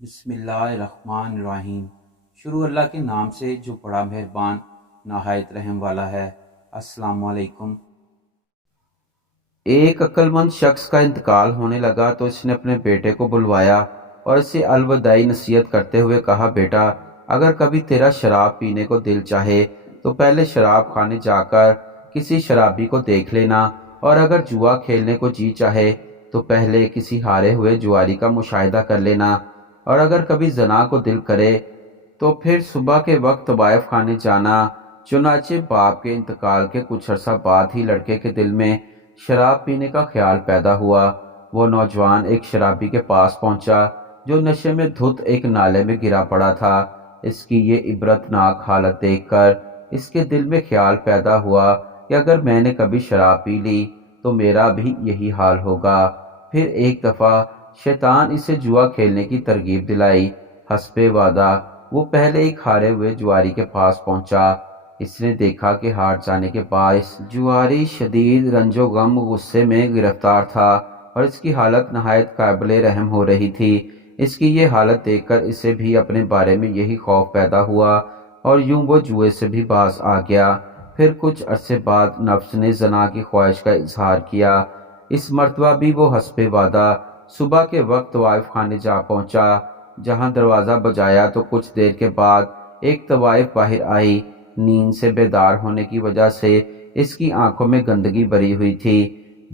بسم اللہ الرحمن الرحیم۔ شروع اللہ کے نام سے جو بڑا مہربان نہایت رحم والا ہے۔ السلام علیکم۔ ایک عقل مند شخص کا انتقال ہونے لگا تو اس نے اپنے بیٹے کو بلوایا اور اسے الوداعی نصیحت کرتے ہوئے کہا، بیٹا اگر کبھی تیرا شراب پینے کو دل چاہے تو پہلے شراب خانے جا کر کسی شرابی کو دیکھ لینا، اور اگر جوا کھیلنے کو جی چاہے تو پہلے کسی ہارے ہوئے جواری کا مشاہدہ کر لینا، اور اگر کبھی زنا کو دل کرے تو پھر صبح کے وقت طوائف خانے جانا۔ چنانچہ باپ کے انتقال کے کچھ عرصہ بعد ہی لڑکے کے دل میں شراب پینے کا خیال پیدا ہوا۔ وہ نوجوان ایک شرابی کے پاس پہنچا جو نشے میں دھت ایک نالے میں گرا پڑا تھا۔ اس کی یہ عبرتناک حالت دیکھ کر اس کے دل میں خیال پیدا ہوا کہ اگر میں نے کبھی شراب پی لی تو میرا بھی یہی حال ہوگا۔ پھر ایک دفعہ شیطان اسے جوا کھیلنے کی ترغیب دلائی۔ حسب وعدہ وہ پہلے ایک ہارے ہوئے جواری کے پاس پہنچا۔ اس نے دیکھا کہ ہار جانے کے باعث جواری شدید رنج و غم غصے میں گرفتار تھا اور اس کی حالت نہایت قابل رحم ہو رہی تھی۔ اس کی یہ حالت دیکھ کر اسے بھی اپنے بارے میں یہی خوف پیدا ہوا اور یوں وہ جوئے سے بھی باز آ گیا۔ پھر کچھ عرصے بعد نفس نے زنا کی خواہش کا اظہار کیا۔ اس مرتبہ بھی وہ حسب وعدہ صبح کے وقت طوائف خانے جا پہنچا۔ جہاں دروازہ بجایا تو کچھ دیر کے بعد ایک طوائف باہر آئی۔ نیند سے بیدار ہونے کی وجہ سے اس کی آنکھوں میں گندگی بھری ہوئی تھی،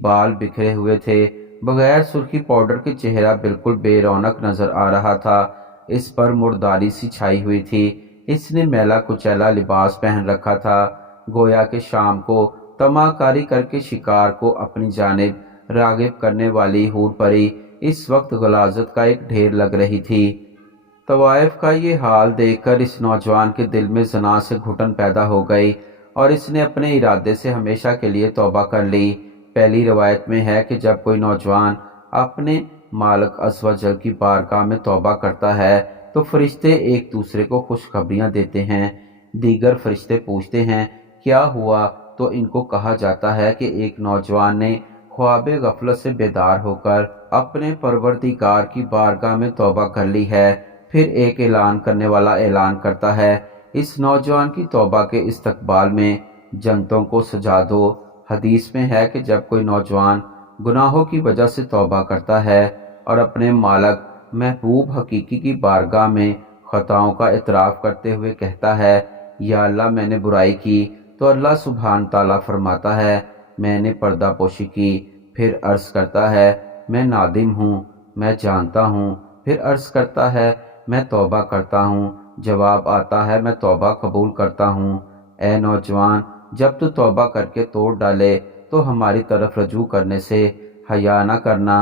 بال بکھرے ہوئے تھے، بغیر سرخی پاؤڈر کے چہرہ بالکل بے رونق نظر آ رہا تھا، اس پر مرداری سی چھائی ہوئی تھی۔ اس نے میلا کچیلا لباس پہن رکھا تھا، گویا کہ شام کو طمع کاری کر کے شکار کو اپنی جانب راغب کرنے والی حور پری اس وقت غلاظت کا ایک ڈھیر لگ رہی تھی۔ طوائف کا یہ حال دیکھ کر اس نوجوان کے دل میں زنا سے گھٹن پیدا ہو گئی اور اس نے اپنے ارادے سے ہمیشہ کے لیے توبہ کر لی۔ پہلی روایت میں ہے کہ جب کوئی نوجوان اپنے مالک عز و جل کی بارگاہ میں توبہ کرتا ہے تو فرشتے ایک دوسرے کو خوشخبریاں دیتے ہیں۔ دیگر فرشتے پوچھتے ہیں کیا ہوا، تو ان کو کہا جاتا ہے کہ ایک نوجوان نے خواب غفلت سے بیدار ہو کر اپنے پروردگار کی بارگاہ میں توبہ کر لی ہے۔ پھر ایک اعلان کرنے والا اعلان کرتا ہے، اس نوجوان کی توبہ کے استقبال میں جنتوں کو سجا دو۔ حدیث میں ہے کہ جب کوئی نوجوان گناہوں کی وجہ سے توبہ کرتا ہے اور اپنے مالک محبوب حقیقی کی بارگاہ میں خطاؤں کا اعتراف کرتے ہوئے کہتا ہے، یا اللہ میں نے برائی کی، تو اللہ سبحانہ تعالیٰ فرماتا ہے میں نے پردہ پوشی کی۔ پھر عرض کرتا ہے میں نادم ہوں، میں جانتا ہوں۔ پھر عرض کرتا ہے میں توبہ کرتا ہوں۔ جواب آتا ہے میں توبہ قبول کرتا ہوں۔ اے نوجوان، جب تو توبہ کر کے توڑ ڈالے تو ہماری طرف رجوع کرنے سے حیا نہ کرنا،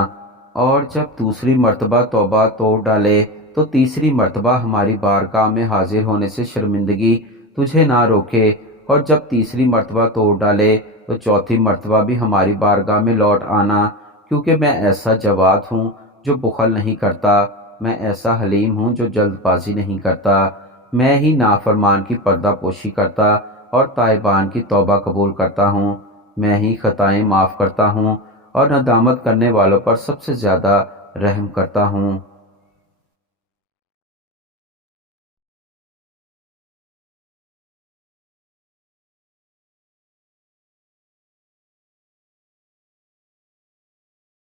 اور جب دوسری مرتبہ توبہ توڑ ڈالے تو تیسری مرتبہ ہماری بارگاہ میں حاضر ہونے سے شرمندگی تجھے نہ روکے، اور جب تیسری مرتبہ توڑ ڈالے تو چوتھی مرتبہ بھی ہماری بارگاہ میں لوٹ آنا، کیونکہ میں ایسا جواد ہوں جو بخل نہیں کرتا، میں ایسا حلیم ہوں جو جلد بازی نہیں کرتا، میں ہی نافرمان کی پردہ پوشی کرتا اور تائبان کی توبہ قبول کرتا ہوں، میں ہی خطائیں معاف کرتا ہوں اور ندامت کرنے والوں پر سب سے زیادہ رحم کرتا ہوں۔